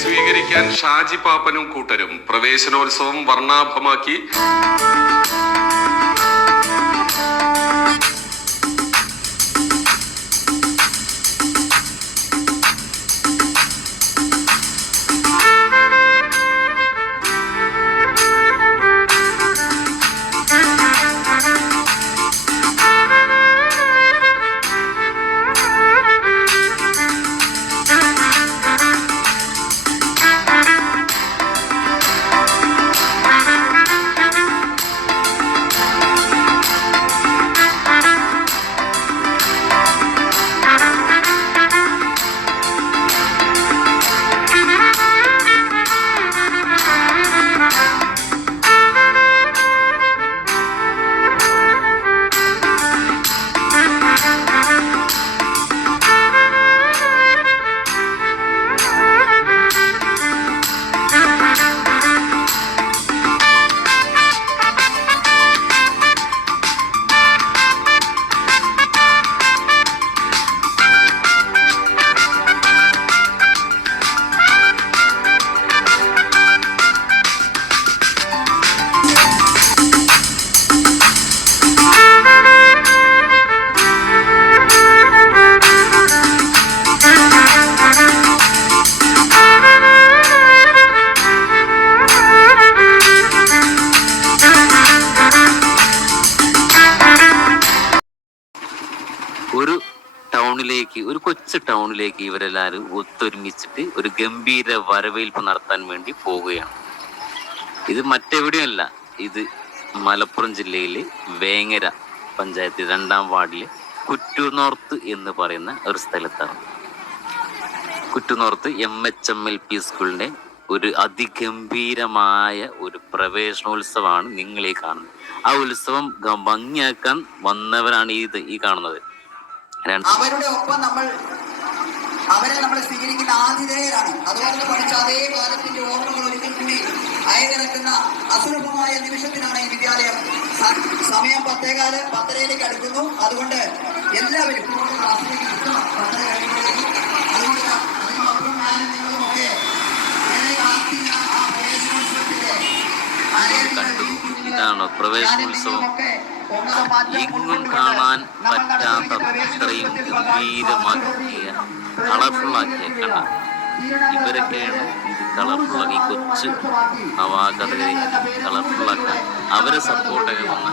സ്വീകരിക്കാൻ ഷാജി പാപ്പനും കൂട്ടരും പ്രവേശനോത്സവം വർണ്ണാഭമാക്കി. ഒരു കൊച്ചു ടൗണിലേക്ക് ഇവരെല്ലാവരും ഒത്തൊരുമിച്ചിട്ട് ഒരു ഗംഭീര വരവേൽപ്പ് നടത്താൻ വേണ്ടി പോവുകയാണ്. ഇത് മറ്റെവിടെയല്ല, ഇത് മലപ്പുറം ജില്ലയിലെ വേങ്ങര പഞ്ചായത്ത് 2-ാം വാർഡിലെ കുറ്റൂർനോർത്ത് എന്ന് പറയുന്ന ഒരു സ്ഥലത്താണ്. കുറ്റൂർനോർത്ത് MHMLP സ്കൂളിന്റെ ഒരു അതിഗംഭീരമായ ഒരു പ്രവേശനോത്സവമാണ് നിങ്ങളീ കാണുന്നത്. ആ ഉത്സവം ഭംഗിയാക്കാൻ വന്നവരാണ് ഈ കാണുന്നത്. അവരുടെ ഒപ്പം അവരെ നമ്മൾ സ്വീകരിക്കുന്ന ആതിഥേയരാണ്. അതുകൊണ്ട് പഠിച്ച അതേ കാലത്തിന്റെ ഓർമ്മകൾ ഒരിക്കൽ കൂടി അയവിറക്കുന്ന അസുലഭമായ നിമിഷത്തിനാണ് ഈ വിദ്യാലയം. സമയം 10:15 അടുക്കുന്നു. അതുകൊണ്ട് എല്ലാവരും ഇതാണ് പ്രവേശനോത്സവം. എങ്ങും കാണാൻ പറ്റാത്ത അത്രയും ഗംഭീരമാക്കിയ കളർഫുള്ളാക്കിയ കണ്ട ഇവരൊക്കെയാണ് ഇത് കളർഫുള്ളാക്കി കൊച്ചു നവാഗതരെ കളർഫുള്ളാക്കാൻ അവരെ സപ്പോർട്ടൊക്കെ വന്ന